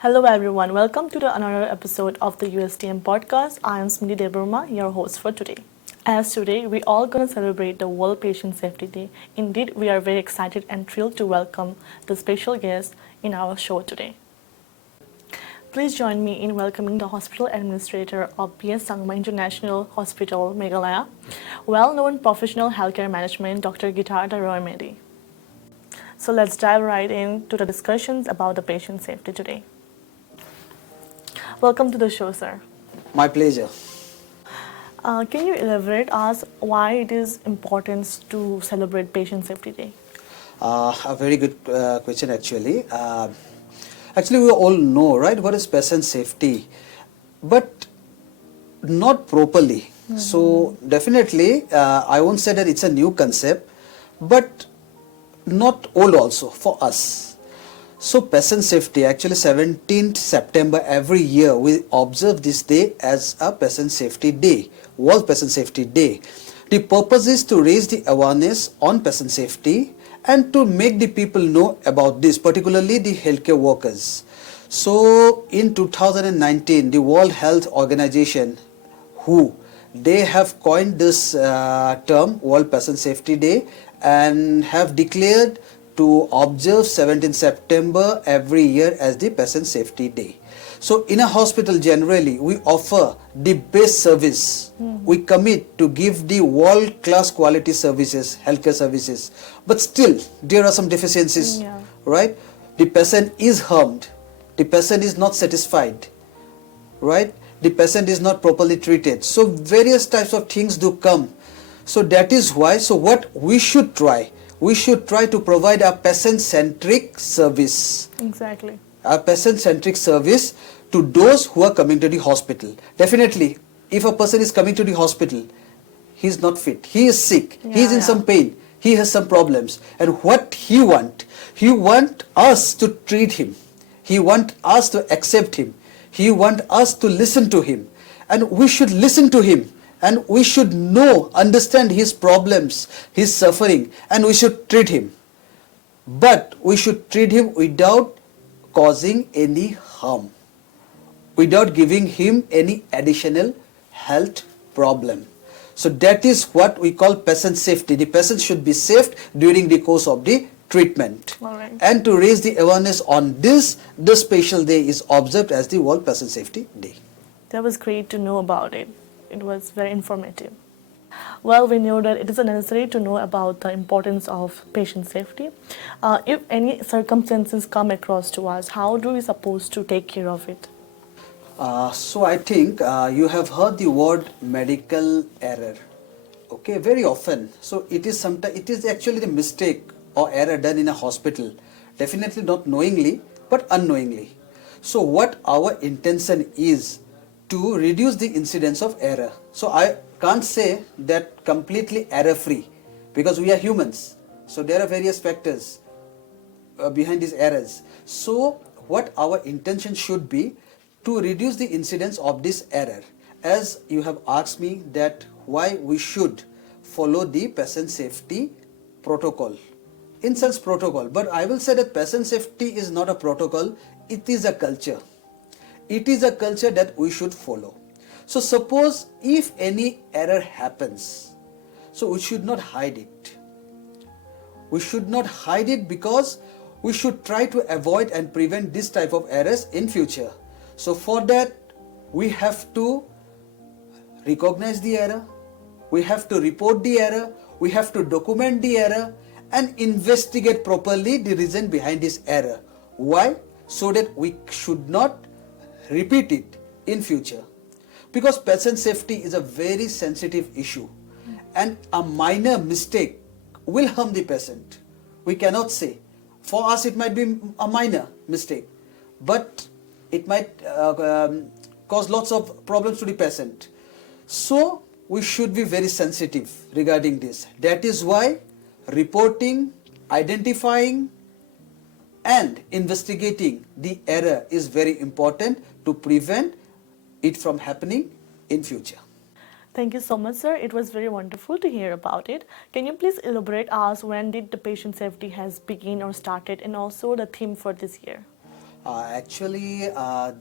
Hello everyone, welcome to another episode of the USTM Podcast. I am Smriti Deburma, your host for today. As today, we all gonna celebrate the World Patient Safety Day. Indeed, we are very excited and thrilled to welcome the special guest in our show today. Please join me in welcoming the Hospital Administrator of Sangma International Hospital, Meghalaya, well-known professional healthcare management, Dr. Gitartha Roymedhi. So let's dive right into the discussions about the patient safety today. Welcome to the show, sir. My pleasure. Can you elaborate us why it is important to celebrate Patient Safety Day? A very good question, actually. Actually, we all know, right, what is patient safety, but not properly. So definitely, I won't say that it's a new concept, but not old also for us. So patient safety, actually 17th September every year, we observe this day as a patient safety day, World Patient Safety Day. The purpose is to raise the awareness on patient safety and to make the people know about this, particularly the healthcare workers. So in 2019, the World Health Organization, WHO, they have coined this term World Patient Safety Day and have declared to observe 17th September every year as the Patient Safety Day. So in a hospital generally, we offer the best service. We commit to give the world-class quality services, healthcare services. But still, there are some deficiencies, right? The patient is harmed. The patient is not satisfied, right? The patient is not properly treated. So various types of things do come. So that is why, so what we should try to provide a patient-centric service. Exactly. A patient-centric service to those who are coming to the hospital. Definitely, if a person is coming to the hospital, he is not fit, he is sick, he is in some pain, he has some problems. And what he want us to treat him. He want us to accept him. He want us to listen to him. And we should listen to him. And we should understand his problems, his suffering, and we should treat him. But we should treat him without causing any harm, without giving him any additional health problem. So that is what we call patient safety. The patient should be safe during the course of the treatment. Right. And to raise the awareness on this special day is observed as the World Patient Safety Day. That was great to know about it. It was very informative. Well, we know that it is necessary to know about the importance of patient safety. If any circumstances come across to us, how do we supposed to take care of it? So I think you have heard the word medical error. Okay, very often. So it is actually the mistake or error done in a hospital. Definitely not knowingly, but unknowingly. So what our intention is to reduce the incidence of error. So I can't say that completely error-free because we are humans. So there are various factors behind these errors. So what our intention should be to reduce the incidence of this error. As you have asked me that why we should follow the patient safety protocol. In such protocol, but I will say that patient safety is not a protocol, it is a culture. It is a culture that we should follow. So suppose if any error happens, so we should not hide it. We should not hide it because we should try to avoid and prevent this type of errors in future. So for that, we have to recognize the error, we have to report the error, we have to document the error and investigate properly the reason behind this error. Why? So that we should not repeat it in future, because patient safety is a very sensitive issue and a minor mistake will harm the patient. We cannot say. For us it might be a minor mistake, but it might cause lots of problems to the patient. So we should be very sensitive regarding this. That is why reporting, identifying and investigating the error is very important to prevent it from happening in future. Thank you so much, sir. It was very wonderful to hear about it. Can you please elaborate us when did the patient safety has begun or started and also the theme for this year?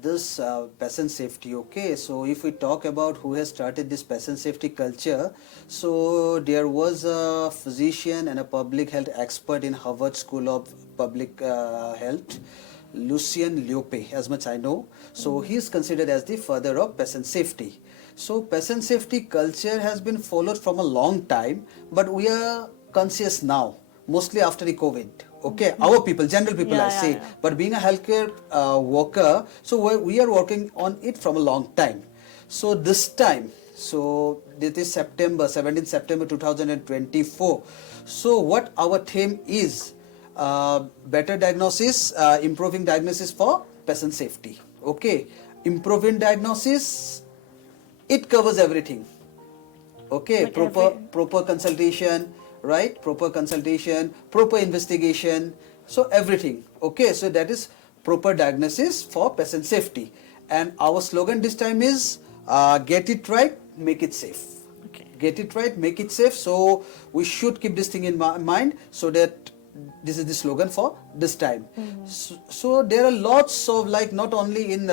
This patient safety, okay, so if we talk about who has started this patient safety culture, so there was a physician and a public health expert in Harvard School of Public Health, Lucien Liope, as much I know. So he is considered as the father of patient safety. So patient safety culture has been followed from a long time, but we are conscious now, mostly after the COVID. Okay, our people, general people, I say, but being a healthcare worker, so we are working on it from a long time. So this time, so this is September, 17th September 2024. So what our theme is, better diagnosis, improving diagnosis for patient safety. Okay, improving diagnosis, it covers everything. Okay, Like proper consultation, right? Proper consultation, proper investigation, so everything. Okay, so that is proper diagnosis for patient safety. And our slogan this time is get it right, make it safe. Okay. Get it right, make it safe. So we should keep this thing in mind, so that this is the slogan for this time. So there are lots of, like, not only in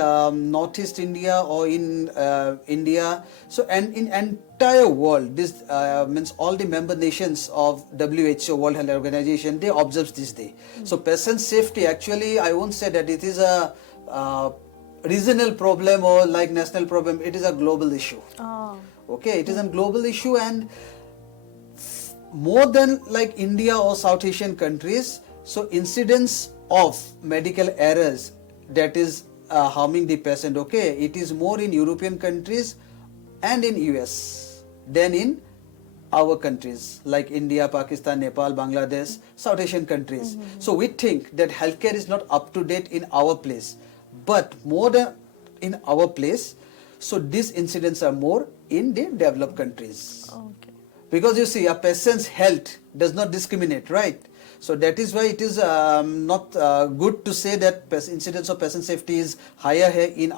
Northeast India or in India, so and in entire world, this means all the member nations of WHO, World Health Organization, they observe this day. So patient safety, actually I won't say that it is a regional problem or like national problem, it is a global issue. Okay, it is a global issue, and more than like India or South Asian countries, so incidence of medical errors that is harming the patient, okay, it is more in European countries and in US than in our countries like India, Pakistan, Nepal, Bangladesh, South Asian countries. So we think that healthcare is not up to date in our place, but more than in our place, so these incidents are more in the developed countries. Okay. Because you see, a patient's health does not discriminate, right? So that is why it is not good to say that incidence of patient safety is higher here in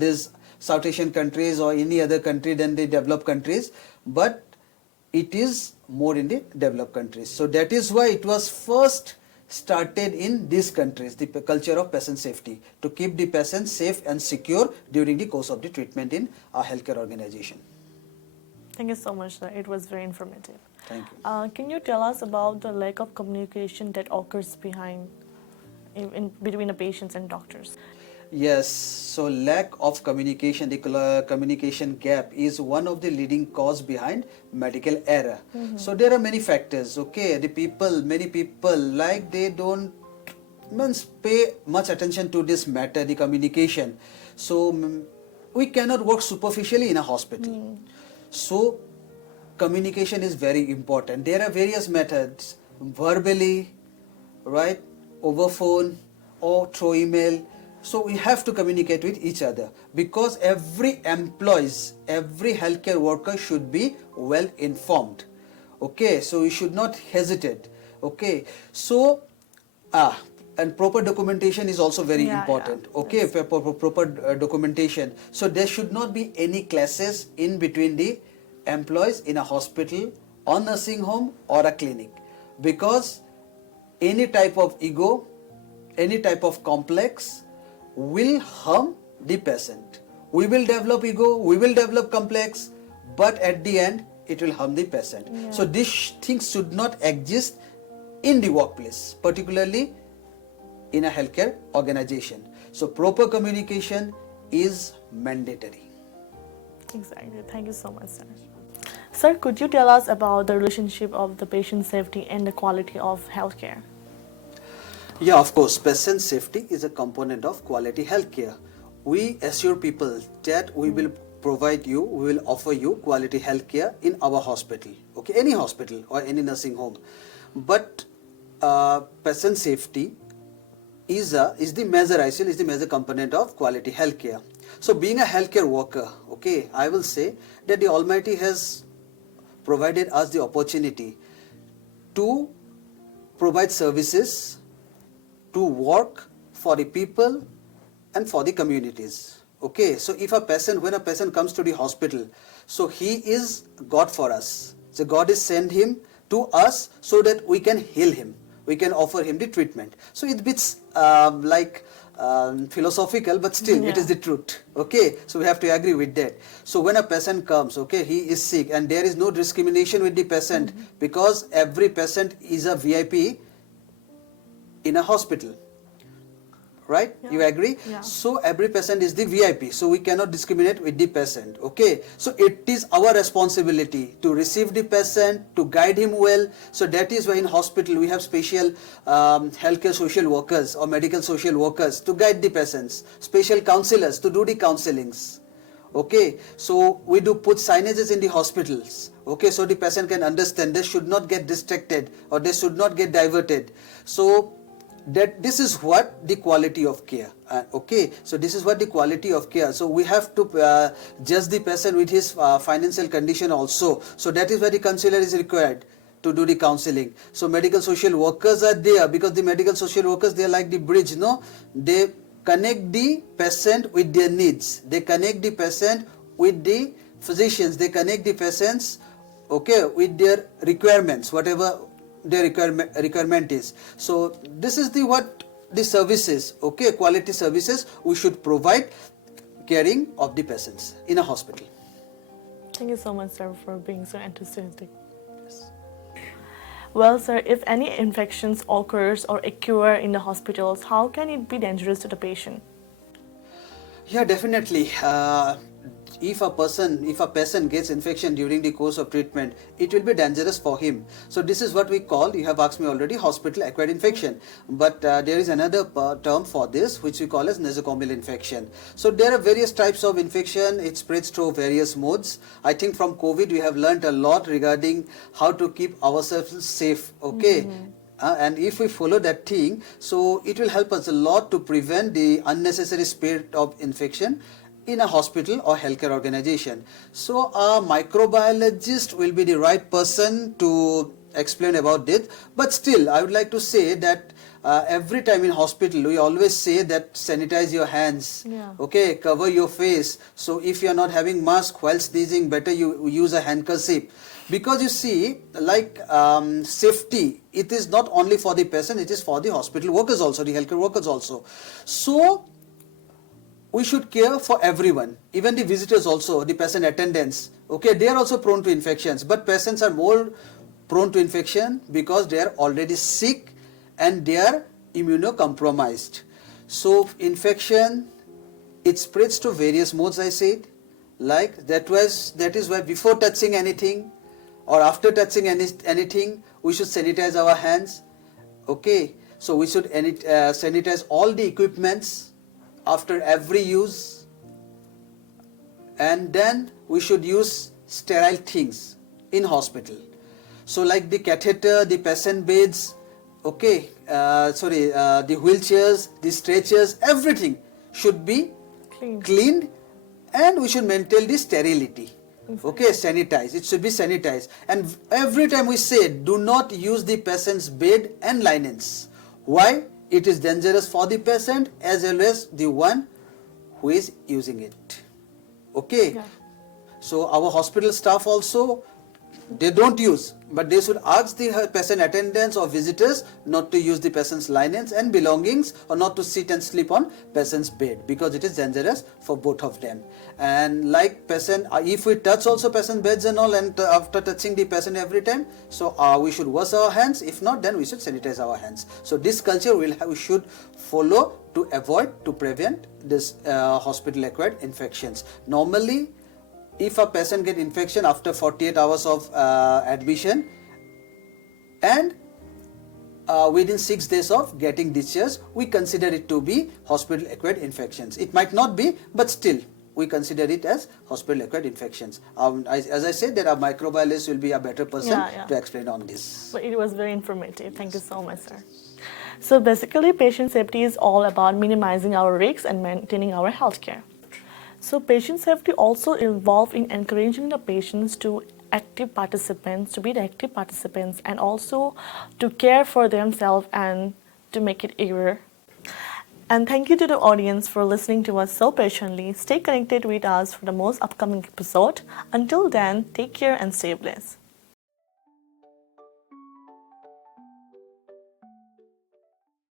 these South Asian countries or any other country than the developed countries, but it is more in the developed countries. So that is why it was first started in these countries, the culture of patient safety, to keep the patient safe and secure during the course of the treatment in a healthcare organization. Thank you so much, sir. It was very informative. Thank you. Can you tell us about the lack of communication that occurs between the patients and doctors? Yes, so lack of communication, the communication gap is one of the leading cause behind medical error. So there are many factors, okay, many people, like, they don't pay much attention to this matter, the communication. So we cannot work superficially in a hospital. So communication is very important. There are various methods, verbally, right, over phone or through email. So we have to communicate with each other, because every healthcare worker should be well informed. Okay, so we should not hesitate. Okay, so and proper documentation is also very important. Okay, yes. proper documentation. So there should not be any clashes in between the employees in a hospital or nursing home or a clinic, because any type of ego, any type of complex will harm the patient. We will develop ego, we will develop complex, but at the end it will harm the patient. So these things should not exist in the workplace, particularly in a healthcare organization. So proper communication is mandatory. Exactly. Thank you so much, sir. Sir, could you tell us about the relationship of the patient safety and the quality of healthcare? Yeah, of course, patient safety is a component of quality healthcare. We assure people that we will offer you quality healthcare in our hospital, okay, any hospital or any nursing home. But patient safety is the major component of quality healthcare. So being a healthcare worker, okay, I will say that the Almighty has provided us the opportunity to provide services, to work for the people and for the communities. Okay, so when a patient comes to the hospital, so he is God for us. So God has sent him to us so that we can heal him, we can offer him the treatment. So it beats philosophical, but still it is the truth. Okay, so we have to agree with that. So when a patient comes, okay, he is sick, and there is no discrimination with the patient, because every patient is a VIP in a hospital. Right? Yeah. You agree? Yeah. So every patient is the VIP. So we cannot discriminate with the patient. Okay. So it is our responsibility to receive the patient, to guide him well. So that is why in hospital we have special healthcare social workers or medical social workers to guide the patients, special counselors to do the counselings. Okay. So we do put signages in the hospitals. Okay. So the patient can understand they should not get distracted or they should not get diverted. So that this is what the quality of care. Okay, so this is what the quality of care. So we have to judge the patient with his financial condition also. So that is why the counselor is required to do the counseling. So medical social workers are there, because the medical social workers, they are like the bridge, no? They connect the patient with their needs. They connect the patient with the physicians. They connect the patients, okay, with their requirements, whatever their requirement is. So this is the what the services, okay, quality services we should provide caring of the patients in a hospital. Thank you so much, sir, for being so enthusiastic. Well, sir, if any infections occurs or occur in the hospitals, how can it be dangerous to the patient? Yeah, definitely. If a patient gets infection during the course of treatment, it will be dangerous for him. So this is what we call, you have asked me already, hospital acquired infection. But there is another term for this, which we call as nosocomial infection. So there are various types of infection. It spreads through various modes. I think from COVID we have learned a lot regarding how to keep ourselves safe. Okay. And if we follow that thing, so it will help us a lot to prevent the unnecessary spread of infection in a hospital or healthcare organization. So a microbiologist will be the right person to explain about this. But still, I would like to say that every time in hospital, we always say that sanitize your hands, okay, cover your face. So if you are not having mask while sneezing, better you use a handkerchief. Because you see, like safety, it is not only for the patient, it is for the hospital workers also, the healthcare workers also. So we should care for everyone, even the visitors also, the patient attendants. Okay, they are also prone to infections, but patients are more prone to infection because they are already sick and they are immunocompromised. So infection, it spreads to various modes, I said. Like that is why before touching anything or after touching anything, we should sanitize our hands. Okay, so we should sanitize all the equipments after every use, and then we should use sterile things in hospital. So like the catheter, the patient beds, okay, the wheelchairs, the stretchers, everything should be cleaned, and we should maintain the sterility. Okay, sanitize. It should be sanitized. And every time we say, do not use the patient's bed and linens. Why? It is dangerous for the patient as well as the one who is using it. Okay. Yeah. So our hospital staff also, they don't use, but they should ask the patient attendants or visitors not to use the patient's linens and belongings, or not to sit and sleep on patient's bed, because it is dangerous for both of them. And like patient, if we touch also patient beds and all, and after touching the patient every time, so we should wash our hands. If not, then we should sanitize our hands. So this culture we should follow to avoid, to prevent this hospital acquired infections. Normally, if a patient gets infection after 48 hours of admission and within 6 days of getting discharged, we consider it to be hospital acquired infections. It might not be, but still we consider it as hospital acquired infections. As I said, there are microbiologists will be a better person to explain on this. But it was very informative. Thank you so much, sir. So basically, patient safety is all about minimizing our risks and maintaining our healthcare. So patient safety also involves in encouraging the patients to be the active participants, and also to care for themselves and to make it easier. And thank you to the audience for listening to us so patiently. Stay connected with us for the most upcoming episode. Until then, take care and stay blessed.